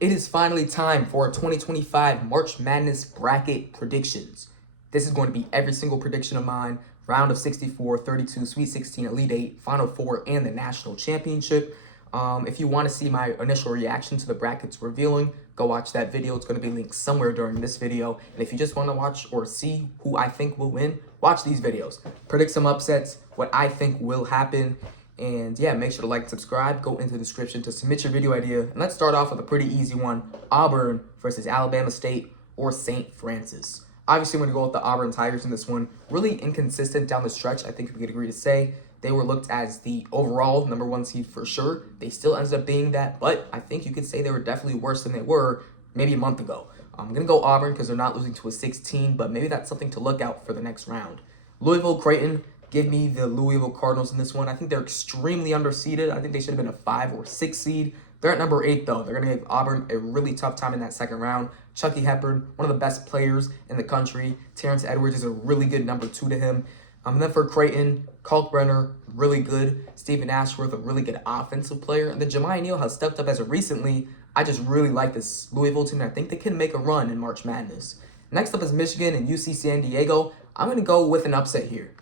It is finally time for our 2025 March Madness bracket predictions. This is going to be every single prediction of mine, round of 64, 32, Sweet 16, Elite 8, Final Four, and the National Championship. If you want to see my initial reaction to the brackets revealing, go watch that video. It's going to be linked somewhere during this video. And if you just want to watch or see who I think will win, watch these videos. Predict some upsets, what I think will happen. And yeah, make sure to like and subscribe. Go into the description to submit your video idea. And let's start off with a pretty easy one. Auburn versus Alabama State or St. Francis. Obviously, I'm going to go with the Auburn Tigers in this one. Really inconsistent down the stretch, I think we could agree to say. They were looked as the overall #1 seed for sure. They still ended up being that, but I think you could say they were definitely worse than they were maybe a month ago. I'm going to go Auburn because they're not losing to a 16, but maybe that's something to look out for the next round. Louisville, Creighton. Give me the Louisville Cardinals in this one. I think they're extremely underseeded. I think they should have been a 5 or 6 seed. They're at number 8, though. They're going to give Auburn a really tough time in that second round. Chucky Hepburn, one of the best players in the country. Terrence Edwards is a really good number 2 to him. And then for Creighton, Kalkbrenner, really good. Stephen Ashworth, a really good offensive player. And then Jemiah Neal has stepped up as of recently. I just really like this Louisville team. I think they can make a run in March Madness. Next up is Michigan and UC San Diego. I'm going to go with an upset here.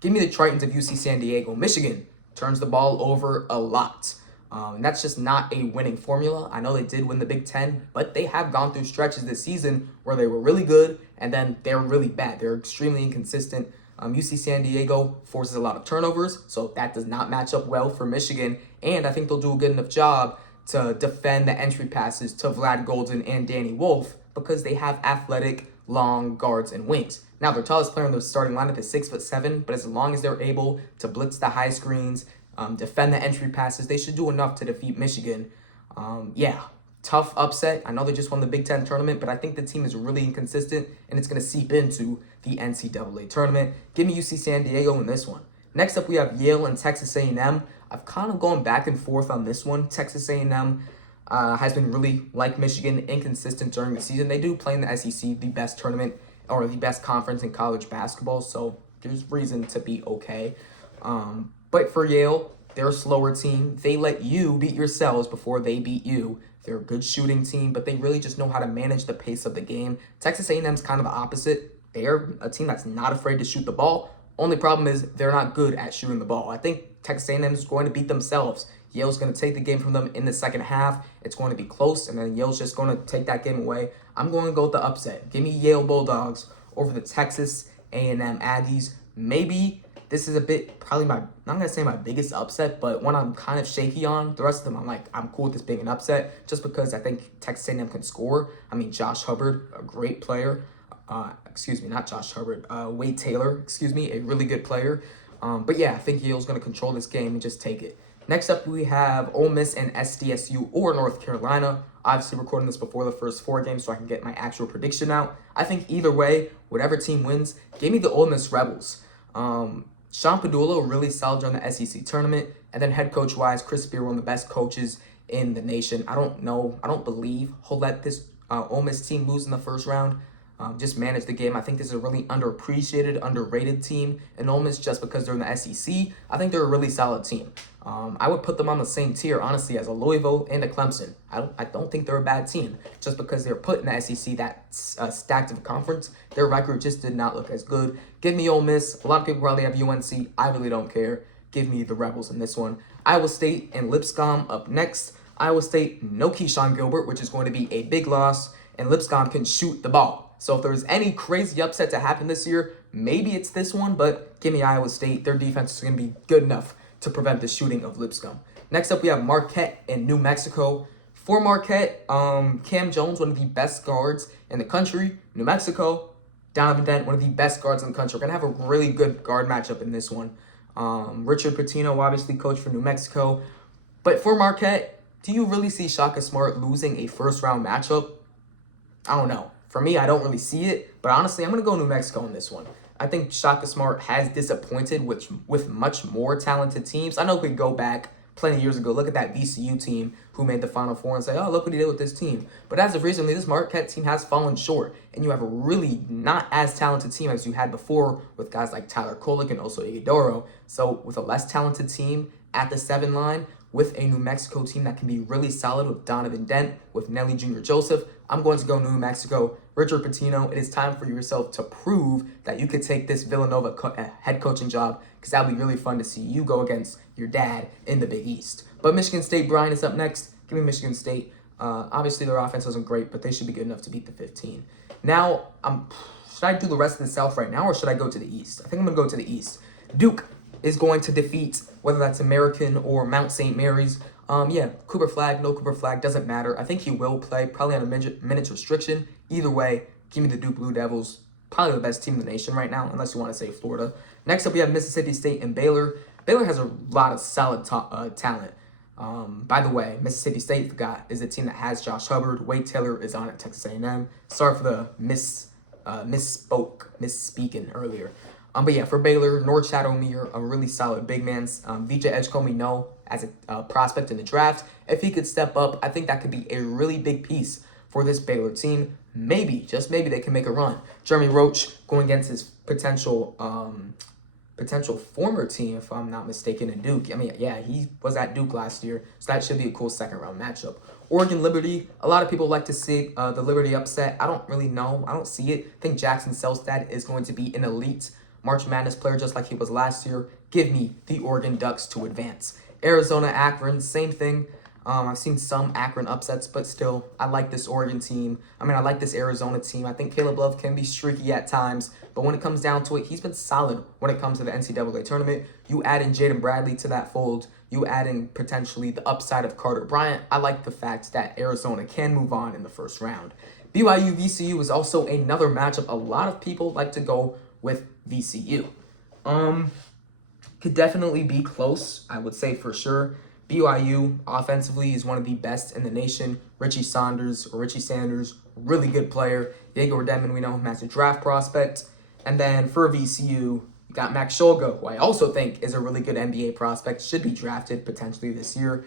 Give me the Tritons of UC San Diego. Michigan turns the ball over a lot. And that's just not a winning formula. I know they did win the Big Ten, but they have gone through stretches this season where they were really good and then they're really bad. They're extremely inconsistent. UC San Diego forces a lot of turnovers, so that does not match up well for Michigan. And I think they'll do a good enough job to defend the entry passes to Vlad Golden and Danny Wolf because they have athletic, long guards and wings. Now, their tallest player in the starting lineup is 6'7", but as long as they're able to blitz the high screens, defend the entry passes, they should do enough to defeat Michigan. Yeah, tough upset. I know they just won the Big Ten tournament, but I think the team is really inconsistent, and it's going to seep into the NCAA tournament. Give me UC San Diego in this one. Next up, we have Yale and Texas A&M. I've kind of gone back and forth on this one. Texas A&M has been really, like Michigan, inconsistent during the season. They do play in the SEC, the best tournament or the best conference in college basketball, so there's reason to be okay. But for Yale, they're a slower team. They let you beat yourselves before they beat you. They're a good shooting team, but they really just know how to manage the pace of the game. Texas A&M's kind of the opposite. They're a team that's not afraid to shoot the ball. Only problem is they're not good at shooting the ball. I think Texas A&M is going to beat themselves. Yale's going to take the game from them in the second half. It's going to be close, and then Yale's just going to take that game away. I'm going to go with the upset. Give me Yale Bulldogs over the Texas A&M Aggies. Maybe this is a bit, probably I'm not going to say my biggest upset, but one I'm kind of shaky on. The rest of them, I'm cool with this being an upset just because I think Texas A&M can score. I mean, Josh Hubbard, a great player. Not Josh Hubbard. Wade Taylor, a really good player. But yeah, I think Yale's going to control this game and just take it. Next up, we have Ole Miss and SDSU or North Carolina. Obviously, recording this before the first 4 games so I can get my actual prediction out. I think either way, whatever team wins, give me the Ole Miss Rebels. Sean Padula, really solid during the SEC tournament. And then head coach-wise, Chris Beer, one of the best coaches in the nation. I don't believe he'll let this Ole Miss team lose in the first round. Just manage the game. I think this is a really underappreciated, underrated team in Ole Miss just because they're in the SEC. I think they're a really solid team. I would put them on the same tier, honestly, as a Louisville and a Clemson. I don't think they're a bad team. Just because they're put in the SEC, that stacked of a conference, their record just did not look as good. Give me Ole Miss. A lot of people probably have UNC. I really don't care. Give me the Rebels in this one. Iowa State and Lipscomb up next. Iowa State, no Keyshawn Gilbert, which is going to be a big loss, and Lipscomb can shoot the ball. So if there's any crazy upset to happen this year, maybe it's this one, but give me Iowa State. Their defense is going to be good enough to prevent the shooting of Lipscomb. Next up, we have Marquette and New Mexico. For Marquette, Cam Jones, one of the best guards in the country. New Mexico, Donovan Dent, one of the best guards in the country. We're going to have a really good guard matchup in this one. Richard Pitino, obviously coach for New Mexico. But for Marquette, do you really see Shaka Smart losing a first-round matchup? I don't know. For me, I don't really see it, but honestly, I'm going to go New Mexico in this one. I think Shaka Smart has disappointed with much more talented teams. I know we could go back plenty of years ago, look at that VCU team who made the Final Four and say, oh, look what he did with this team. But as of recently, this Marquette team has fallen short, and you have a really not as talented team as you had before with guys like Tyler Kolek and also Iguodaro. So with a less talented team at the 7 line, with a New Mexico team that can be really solid with Donovan Dent, with Nelly Jr. Joseph. I'm going to go New Mexico. Richard Pitino, it is time for yourself to prove that you could take this Villanova head coaching job, because that would be really fun to see you go against your dad in the Big East. But Michigan State, Brian, is up next. Give me Michigan State. Obviously, their offense isn't great, but they should be good enough to beat the 15. Now, should I do the rest of the South right now, or should I go to the East? I think I'm going to go to the East. Duke is going to defeat, whether that's American or Mount St. Mary's. Yeah, Cooper Flag, no Cooper Flag, doesn't matter. I think he will play, probably on a minutes restriction. Either way, give me the Duke Blue Devils. Probably the best team in the nation right now, unless you want to say Florida. Next up, we have Mississippi State and Baylor. Baylor has a lot of solid talent. By the way, Mississippi State, forgot, is a team that has Josh Hubbard. Wade Taylor is on at Texas A&M. Sorry for the misspeaking earlier. But yeah, for Baylor, North Shadowmere, a really solid big man. VJ Edgecombe, we know as a prospect in the draft. If he could step up, I think that could be a really big piece for this Baylor team. Maybe, just maybe, they can make a run. Jeremy Roach going against his potential former team, if I'm not mistaken, in Duke. I mean, yeah, he was at Duke last year, so that should be a cool second-round matchup. Oregon Liberty, a lot of people like to see the Liberty upset. I don't really know. I don't see it. I think Jackson Selstad is going to be an elite March Madness player just like he was last year. Give me the Oregon Ducks to advance. Arizona, Akron, same thing. I've seen some Akron upsets, but still, I like this Oregon team. I mean, I like this Arizona team. I think Caleb Love can be streaky at times, but when it comes down to it, he's been solid when it comes to the NCAA tournament. You add in Jaden Bradley to that fold. You add in potentially the upside of Carter Bryant. I like the fact that Arizona can move on in the first round. BYU VCU is also another matchup. A lot of people like to go with VCU. Could definitely be close, I would say for sure. BYU offensively is one of the best in the nation. Richie Sanders, really good player. Diego Redemon, we know him as a draft prospect. And then for VCU, you got Max Shulga, who I also think is a really good NBA prospect, should be drafted potentially this year.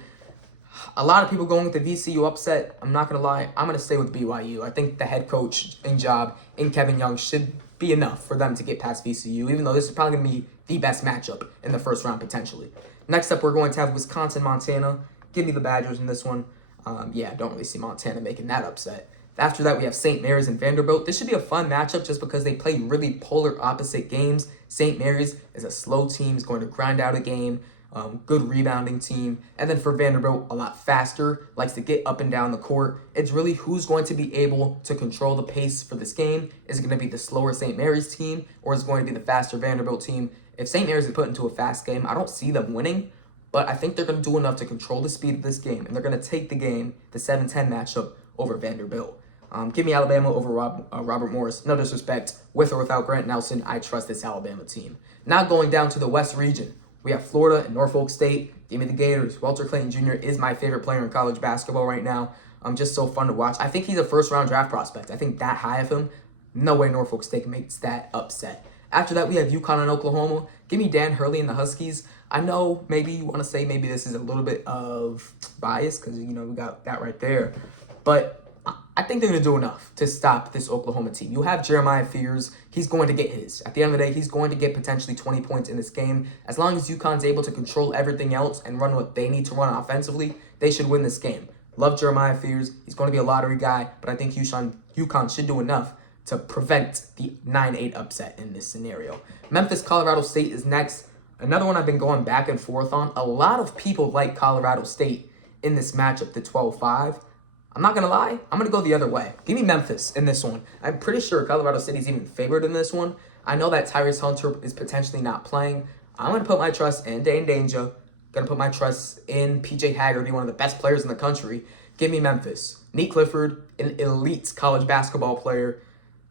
A lot of people going with the VCU upset. I'm not going to lie. I'm going to stay with BYU. I think the head coaching job in Kevin Young should be enough for them to get past VCU, even though this is probably going to be the best matchup in the first round potentially. Next up, we're going to have Wisconsin, Montana. Give me the Badgers in this one. Yeah, I don't really see Montana making that upset. After that, we have St. Mary's and Vanderbilt. This should be a fun matchup just because they play really polar opposite games. St. Mary's is a slow team, is going to grind out a game, good rebounding team. And then for Vanderbilt, a lot faster, likes to get up and down the court. It's really who's going to be able to control the pace for this game. Is it going to be the slower St. Mary's team, or is it going to be the faster Vanderbilt team? If St. Mary's is put into a fast game, I don't see them winning, but I think they're going to do enough to control the speed of this game, and they're going to take the game, the 7-10 matchup, over Vanderbilt. Give me Alabama over Robert Morris. No disrespect. With or without Grant Nelson, I trust this Alabama team. Now going down to the West region, we have Florida and Norfolk State. Give me the Gators. Walter Clayton Jr. is my favorite player in college basketball right now. Just so fun to watch. I think he's a first-round draft prospect. I think that high of him, no way Norfolk State makes that upset. After that, we have UConn and Oklahoma. Give me Dan Hurley and the Huskies. I know maybe you want to say maybe this is a little bit of bias because, we got that right there. But I think they're going to do enough to stop this Oklahoma team. You have Jeremiah Fears. He's going to get his. At the end of the day, he's going to get potentially 20 points in this game. As long as UConn's able to control everything else and run what they need to run offensively, they should win this game. Love Jeremiah Fears. He's going to be a lottery guy, but I think UConn should do enough to prevent the 9-8 upset in this scenario. Memphis, Colorado State is next. Another one I've been going back and forth on. A lot of people like Colorado State in this matchup, the 12-5. I'm not going to lie. I'm going to go the other way. Give me Memphis in this one. I'm pretty sure Colorado State is even favored in this one. I know that Tyrese Hunter is potentially not playing. I'm going to put my trust in Dane Danger. Going to put my trust in PJ Haggerty, one of the best players in the country. Give me Memphis. Nate Clifford, an elite college basketball player.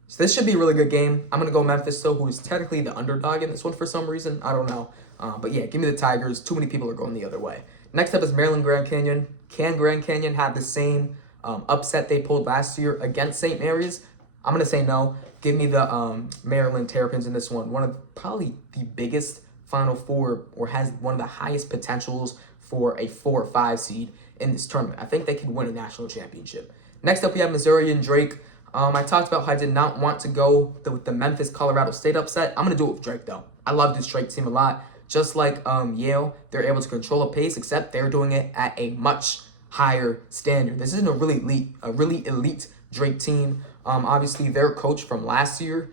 So this should be a really good game. I'm going to go Memphis, though, who is technically the underdog in this one for some reason. I don't know. But yeah, give me the Tigers. Too many people are going the other way. Next up is Maryland Grand Canyon. Can Grand Canyon have the same upset they pulled last year against St. Mary's? I'm going to say no. Give me the Maryland Terrapins in this one. One of probably the biggest Final Four, or has one of the highest potentials for a 4 or 5 seed in this tournament. I think they could win a national championship. Next up, we have Missouri and Drake. I talked about how I did not want to go with the Memphis-Colorado State upset. I'm going to do it with Drake, though. I love this Drake team a lot. Just like Yale, they're able to control the pace, except they're doing it at a much higher standard. This isn't a really elite Drake team. Obviously, their coach from last year,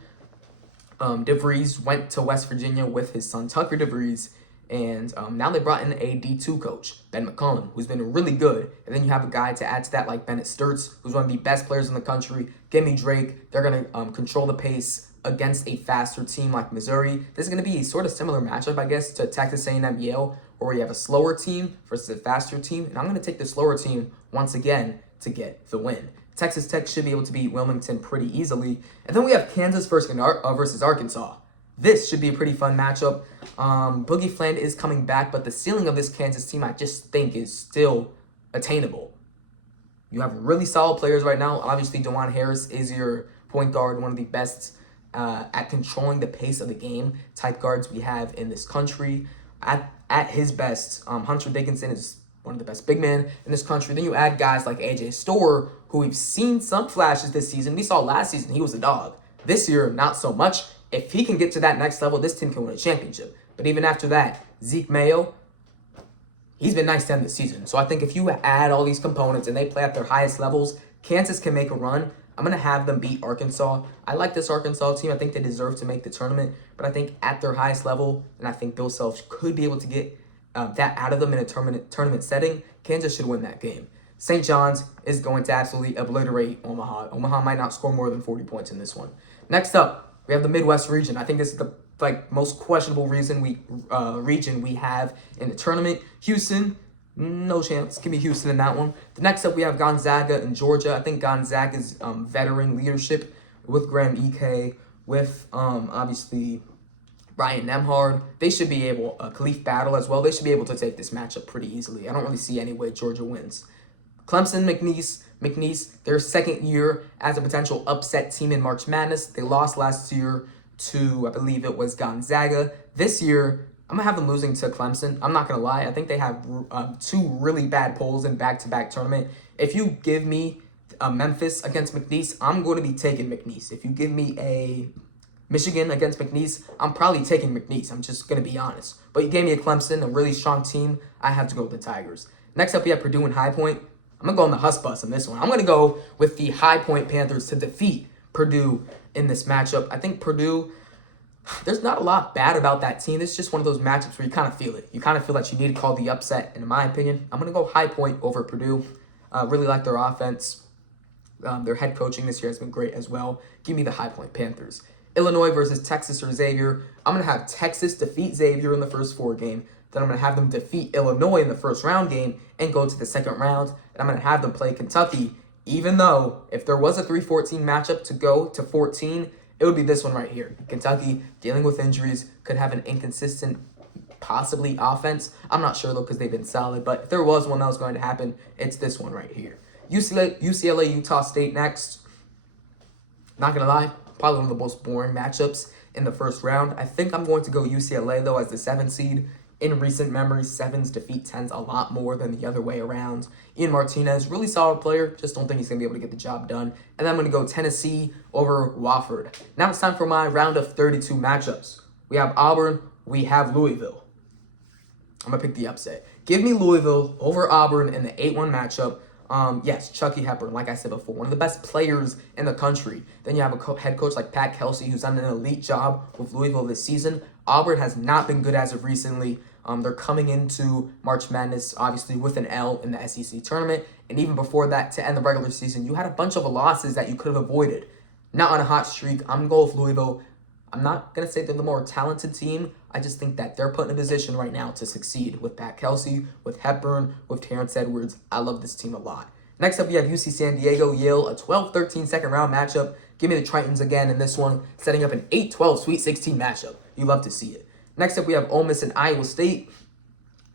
DeVries, went to West Virginia with his son Tucker DeVries, and now they brought in a D2 coach, Ben McCollum, who's been really good. And then you have a guy to add to that like Bennett Sturts, who's one of the best players in the country. Give me Drake. They're going to control the pace against a faster team like Missouri. This is going to be a sort of similar matchup, I guess, to Texas A&M Yale, where you have a slower team versus a faster team. And I'm going to take the slower team once again to get the win. Texas Tech should be able to beat Wilmington pretty easily. And then we have Kansas versus Arkansas. This should be a pretty fun matchup. Boogie Fland is coming back, but the ceiling of this Kansas team I just think is still attainable. You have really solid players right now. Obviously, DeJuan Harris is your point guard, one of the best at controlling the pace of the game type guards we have in this country. At his best, Hunter Dickinson is one of the best big men in this country. Then you add guys like AJ Storr, who we've seen some flashes this season. We saw last season he was a dog. This year, not so much. If he can get to that next level, this team can win a championship. But even after that, Zeke Mayo, he's been nice to end the season. So I think if you add all these components and they play at their highest levels, Kansas can make a run. I'm going to have them beat Arkansas. I like this Arkansas team. I think they deserve to make the tournament. But I think at their highest level, and I think Bill Self could be able to get that out of them in a tournament setting, Kansas should win that game. St. John's is going to absolutely obliterate Omaha. Omaha might not score more than 40 points in this one. Next up, we have the Midwest region. I think this is the most questionable region we have in the tournament. Houston, no chance. Give me Houston in that one. The next up, we have Gonzaga and Georgia. I think Gonzaga's veteran leadership with Graham Ike, with obviously Ryan Nemhard, they should be able, Khalif Battle as well, they should be able to take this matchup pretty easily. I don't really see any way Georgia wins. Clemson, McNeese, their second year as a potential upset team in March Madness. They lost last year to, I believe it was Gonzaga. This year, I'm going to have them losing to Clemson. I'm not going to lie. I think they have two really bad polls in back-to-back tournament. If you give me Memphis against McNeese, I'm going to be taking McNeese. If you give me a Michigan against McNeese, I'm probably taking McNeese. I'm just going to be honest. But you gave me a Clemson, a really strong team. I have to go with the Tigers. Next up, we have Purdue and High Point. I'm going to go on the Huss Bus on this one. I'm going to go with the High Point Panthers to defeat Purdue in this matchup. I think Purdue, there's not a lot bad about that team. It's just one of those matchups where you kind of feel it. You kind of feel that you need to call the upset. And in my opinion, I'm going to go High Point over Purdue. Really like their offense. Their head coaching this year has been great as well. Give me the High Point Panthers. Illinois versus Texas or Xavier. I'm going to have Texas defeat Xavier in the first 4 game. Then I'm going to have them defeat Illinois in the first round game and go to the second round. And I'm going to have them play Kentucky, even though if there was a 3-14 matchup to go to 14, it would be this one right here. Kentucky, dealing with injuries, could have an inconsistent, possibly offense. I'm not sure, though, because they've been solid. But if there was one that was going to happen, it's this one right here. UCLA, Utah State next. Not going to lie, probably one of the most boring matchups in the first round. I think I'm going to go UCLA, though, as the 7th seed. In recent memory, 7s defeat 10s a lot more than the other way around. Ian Martinez, really solid player. Just don't think he's going to be able to get the job done. And then I'm going to go Tennessee over Wofford. Now it's time for my round of 32 matchups. We have Auburn. We have Louisville. I'm going to pick the upset. Give me Louisville over Auburn in the 8-1 matchup. Yes, Chucky Hepburn, like I said before, one of the best players in the country. Then you have a head coach like Pat Kelsey, who's done an elite job with Louisville this season. Auburn has not been good as of recently. They're coming into March Madness, obviously, with an L in the SEC tournament. And even before that, to end the regular season, you had a bunch of losses that you could have avoided. Not on a hot streak. I'm going to go with Louisville. I'm not going to say they're the more talented team. I just think that they're put in a position right now to succeed with Pat Kelsey, with Hepburn, with Terrence Edwards. I love this team a lot. Next up, we have UC San Diego, Yale, a 12-13 second round matchup. Give me the Tritons again in this one, setting up an 8-12 Sweet 16 matchup. You love to see it. Next up, we have Ole Miss and Iowa State.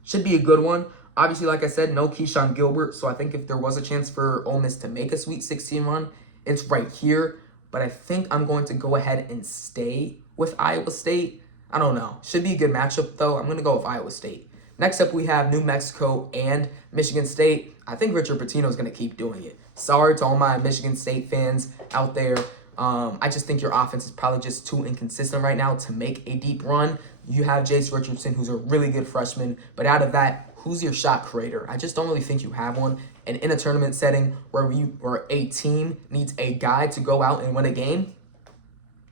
Should be a good one. Obviously, like I said, no Keyshawn Gilbert, so I think if there was a chance for Ole Miss to make a Sweet 16 run, it's right here. But I think I'm going to go ahead and stay with Iowa State. I don't know. Should be a good matchup, though. I'm going to go with Iowa State. Next up, we have New Mexico and Michigan State. I think Richard Pitino is going to keep doing it. Sorry to all my Michigan State fans out there. I just think your offense is probably just too inconsistent right now to make a deep run. you have Jace Richardson, who's a really good freshman. But out of that, who's your shot creator? I just don't really think you have one. And in a tournament setting where a team needs a guy to go out and win a game,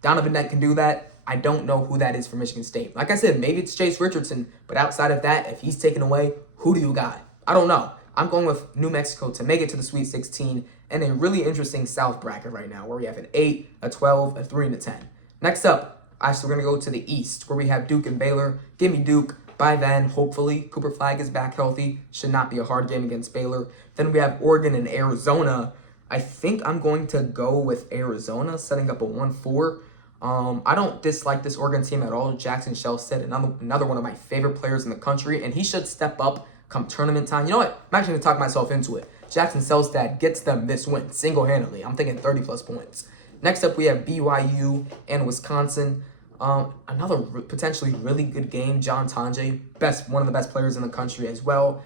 Donovan Neck can do that. I don't know who that is for Michigan State. Like I said, maybe it's Jace Richardson. But outside of that, if he's taken away, who do you got? I don't know. I'm going with New Mexico to make it to the Sweet 16 and a really interesting South bracket right now where we have an 8, a 12, a 3, and a 10. Next up, actually, we're going to go to the East where we have Duke and Baylor. Give me Duke. By then, hopefully, Cooper Flag is back healthy. Should not be a hard game against Baylor. Then we have Oregon and Arizona. I think I'm going to go with Arizona, setting up a 1-4. I don't dislike this Oregon team at all. Jackson Shelstead, another one of my favorite players in the country, and he should step up come tournament time. You know what? I'm actually going to talk myself into it. Jackson Shelstead gets them this win single-handedly. I'm thinking 30-plus points. Next up, we have BYU and Wisconsin. Another potentially really good game. John Tonje, one of the best players in the country as well.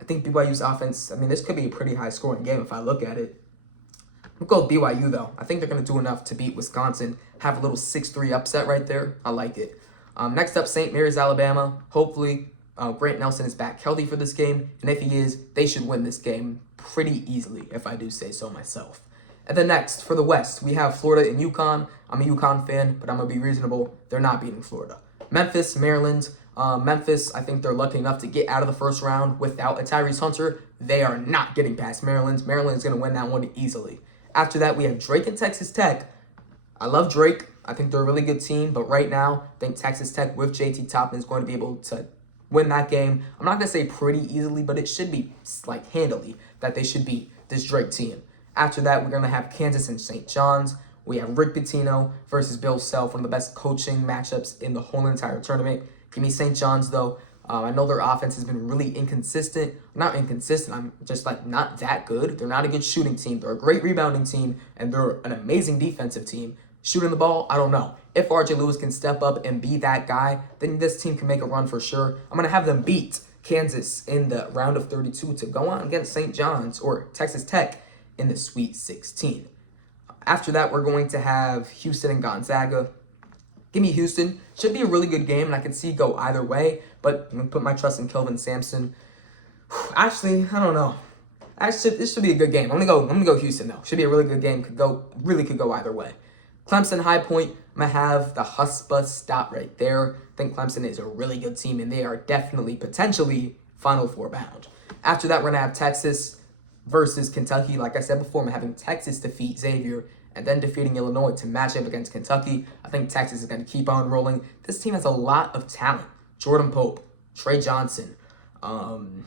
I think BYU's offense, this could be a pretty high-scoring game if I look at it. We'll go with BYU, though. I think they're going to do enough to beat Wisconsin. Have a little 6-3 upset right there. I like it. Next up, St. Mary's, Alabama. Hopefully, Grant Nelson is back healthy for this game. And if he is, they should win this game pretty easily, if I do say so myself. And then next, for the West, we have Florida and UConn. I'm a UConn fan, but I'm going to be reasonable. They're not beating Florida. Memphis, Maryland. Memphis, I think they're lucky enough to get out of the first round without a Tyrese Hunter. They are not getting past Maryland. Maryland is going to win that one easily. After that, we have Drake and Texas Tech. I love Drake. I think they're a really good team, but right now, I think Texas Tech with JT Toppin is going to be able to win that game. I'm not going to say pretty easily, but it should be handily that they should beat this Drake team. After that, we're going to have Kansas and St. John's. We have Rick Pitino versus Bill Self, one of the best coaching matchups in the whole entire tournament. Give me St. John's, though. I know their offense has been really inconsistent. Not inconsistent, I'm just not that good. They're not a good shooting team. They're a great rebounding team, and they're an amazing defensive team. Shooting the ball, I don't know. If RJ Lewis can step up and be that guy, then this team can make a run for sure. I'm going to have them beat Kansas in the round of 32 to go on against St. John's or Texas Tech in the Sweet 16. After that, we're going to have Houston and Gonzaga. Give me Houston. Should be a really good game, and I can see it go either way, but I'm going to put my trust in Kelvin Sampson. Actually, I don't know. This should be a good game. I'm gonna go Houston, though. Should be a really good game. Could go either way. Clemson, High Point. I'm going to have the Huspa stop right there. I think Clemson is a really good team, and they are definitely, potentially, Final Four bound. After that, we're going to have Texas versus Kentucky. Like I said before, I'm having Texas defeat Xavier and then defeating Illinois to match up against Kentucky. I think Texas is going to keep on rolling. This team has a lot of talent. Jordan Pope, Trey Johnson, Arthur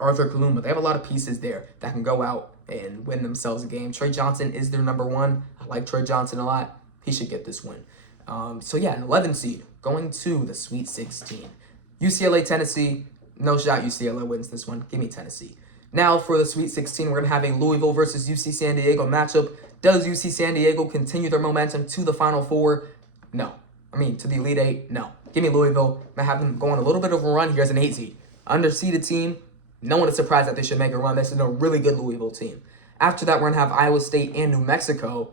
Kaluma. They have a lot of pieces there that can go out and win themselves a game. Trey Johnson is their number one. I like Trey Johnson a lot. He should get this win. So yeah, an 11 seed going to the Sweet 16. UCLA, Tennessee. No shot UCLA wins this one. Give me Tennessee. Now for the Sweet 16, we're going to have a Louisville versus UC San Diego matchup. Does UC San Diego continue their momentum to the Final Four? No. To the Elite Eight? No. Give me Louisville. I'm going to have them go on a little bit of a run here as an 8 seed. Underseeded team. No one is surprised that they should make a run. This is a really good Louisville team. After that, we're going to have Iowa State and New Mexico.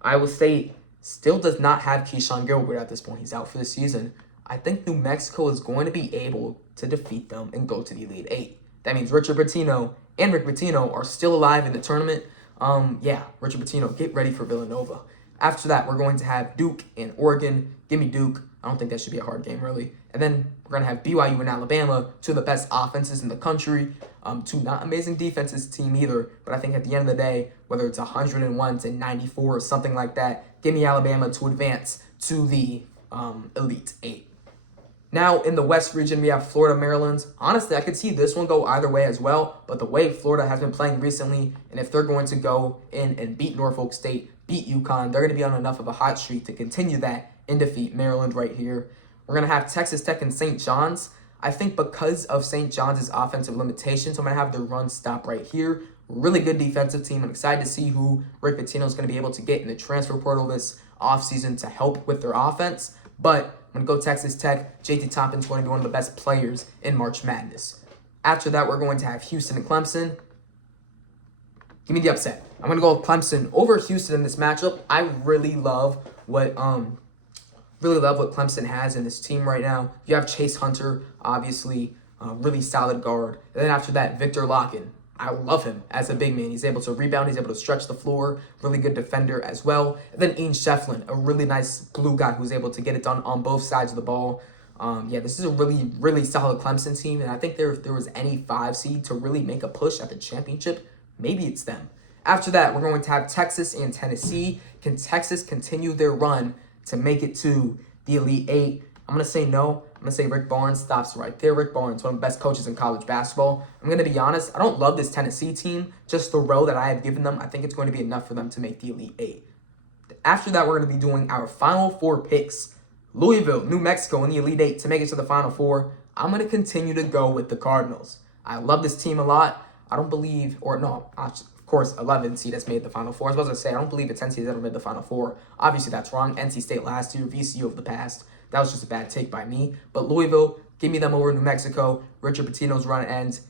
Iowa State still does not have Keyshawn Gilbert at this point. He's out for the season. I think New Mexico is going to be able to defeat them and go to the Elite Eight. That means Richard Pitino and Rick Pitino are still alive in the tournament. Richard Pitino, get ready for Villanova. After that, we're going to have Duke and Oregon. Give me Duke. I don't think that should be a hard game, really. And then we're going to have BYU and Alabama, two of the best offenses in the country. Two not amazing defenses team either, but I think at the end of the day, whether it's 101 to 94 or something like that, give me Alabama to advance to the Elite Eight. Now, in the West region, we have Florida, Maryland. Honestly, I could see this one go either way as well, but the way Florida has been playing recently, and if they're going to go in and beat Norfolk State, beat UConn, they're going to be on enough of a hot streak to continue that and defeat Maryland right here. We're going to have Texas Tech and St. John's. I think because of St. John's' offensive limitations, I'm going to have the run stop right here. Really good defensive team. I'm excited to see who Rick Pitino is going to be able to get in the transfer portal this offseason to help with their offense, but I'm going to go Texas Tech. JT Toppin's going to be one of the best players in March Madness. After that, we're going to have Houston and Clemson. Give me the upset. I'm going to go with Clemson over Houston in this matchup. I really love what Really love what Clemson has in this team right now. You have Chase Hunter, obviously, really solid guard. And then after that, Victor Locken. I love him as a big man. He's able to rebound. He's able to stretch the floor. Really good defender as well. And then Ian Shefflin, a really nice glue guy who's able to get it done on both sides of the ball. Yeah, this is a really, really solid Clemson team. And I think if there was any 5 seed to really make a push at the championship, maybe it's them. After that, we're going to have Texas and Tennessee. Can Texas continue their run to make it to the Elite Eight? I'm going to say no. I'm going to say Rick Barnes stops right there. Rick Barnes, one of the best coaches in college basketball. I'm going to be honest. I don't love this Tennessee team. Just the row that I have given them, I think it's going to be enough for them to make the Elite Eight. After that, we're going to be doing our Final Four picks. Louisville, New Mexico in the Elite Eight to make it to the Final Four. I'm going to continue to go with the Cardinals. I love this team a lot. I don't believe, or no, of course, 11 seed has made the Final Four. I was about to say, I don't believe a 10 seed has ever made the Final Four. Obviously, that's wrong. NC State last year, VCU of the past. That was just a bad take by me. But Louisville, give me them over New Mexico. Richard Pitino's run ends.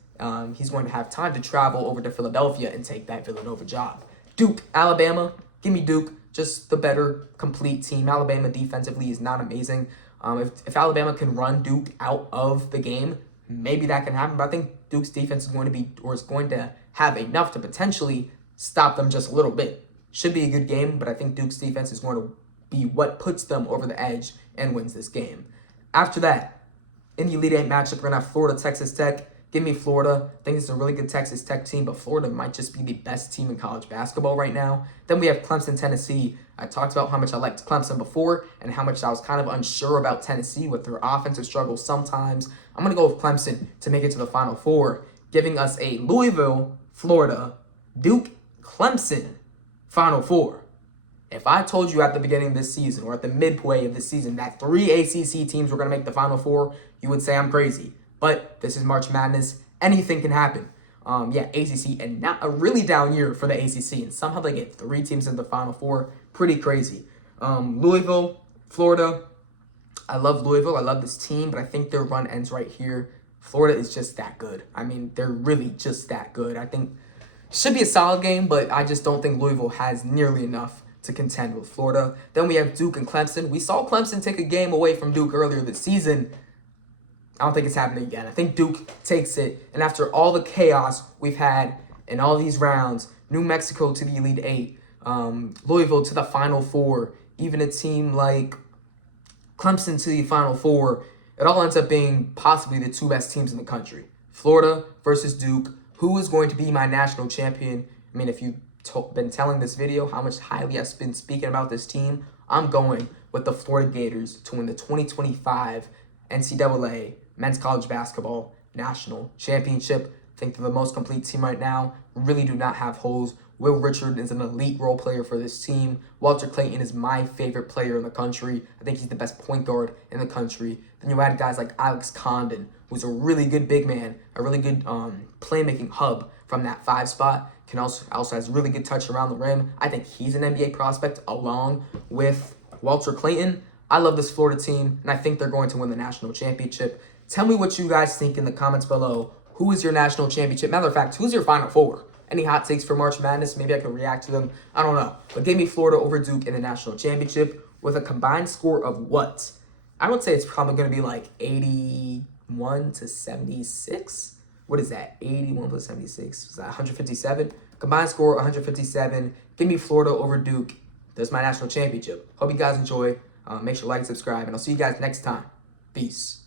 He's going to have time to travel over to Philadelphia and take that Villanova job. Duke, Alabama, give me Duke. Just the better complete team. Alabama defensively is not amazing. If Alabama can run Duke out of the game, maybe that can happen. But I think Duke's defense is going to have enough to potentially stop them just a little bit. Should be a good game, but I think Duke's defense is going to be what puts them over the edge and wins this game. After that, in the Elite Eight matchup, we're going to have Florida, Texas Tech. Give me Florida. I think it's a really good Texas Tech team, but Florida might just be the best team in college basketball right now. Then we have Clemson, Tennessee. I talked about how much I liked Clemson before and how much I was kind of unsure about Tennessee with their offensive struggles sometimes. I'm going to go with Clemson to make it to the Final Four, giving us a Louisville, Florida, Duke, Clemson Final Four. If I told you at the beginning of this season or at the midway of this season that 3 ACC teams were going to make the Final Four, you would say I'm crazy. But this is March Madness. Anything can happen. ACC, and not a really down year for the ACC. And somehow they get 3 teams in the Final Four. Pretty crazy. Louisville, Florida. I love Louisville. I love this team, but I think their run ends right here. Florida is just that good. I mean, they're really just that good. I think it should be a solid game, but I just don't think Louisville has nearly enough to contend with Florida. Then we have Duke and Clemson. We saw Clemson take a game away from Duke earlier this season. I don't think it's happening again. I think Duke takes it. And after all the chaos we've had in all these rounds, New Mexico to the Elite Eight, Louisville to the Final Four, even a team like Clemson to the Final Four, it all ends up being possibly the 2 best teams in the country. Florida versus Duke. Who is going to be my national champion? I mean, if you've been telling this video how much highly I've been speaking about this team, I'm going with the Florida Gators to win the 2025 NCAA Men's College Basketball National Championship. I think they're the most complete team right now. Really do not have holes. Will Richard is an elite role player for this team. Walter Clayton is my favorite player in the country. I think he's the best point guard in the country. Then you add guys like Alex Condon, who's a really good big man, a really good playmaking hub from that 5 spot. Also has really good touch around the rim. I think he's an NBA prospect along with Walter Clayton. I love this Florida team, and I think they're going to win the national championship. Tell me what you guys think in the comments below. Who is your national championship? Matter of fact, who's your Final Four? Any hot takes for March Madness? Maybe I can react to them. I don't know. But give me Florida over Duke in the national championship with a combined score of what? I would say it's probably going to be like 81 to 76. What is that? 81 plus 76. Is that 157? Combined score 157. Give me Florida over Duke. That's my national championship. Hope you guys enjoy. Make sure to like and subscribe. And I'll see you guys next time. Peace.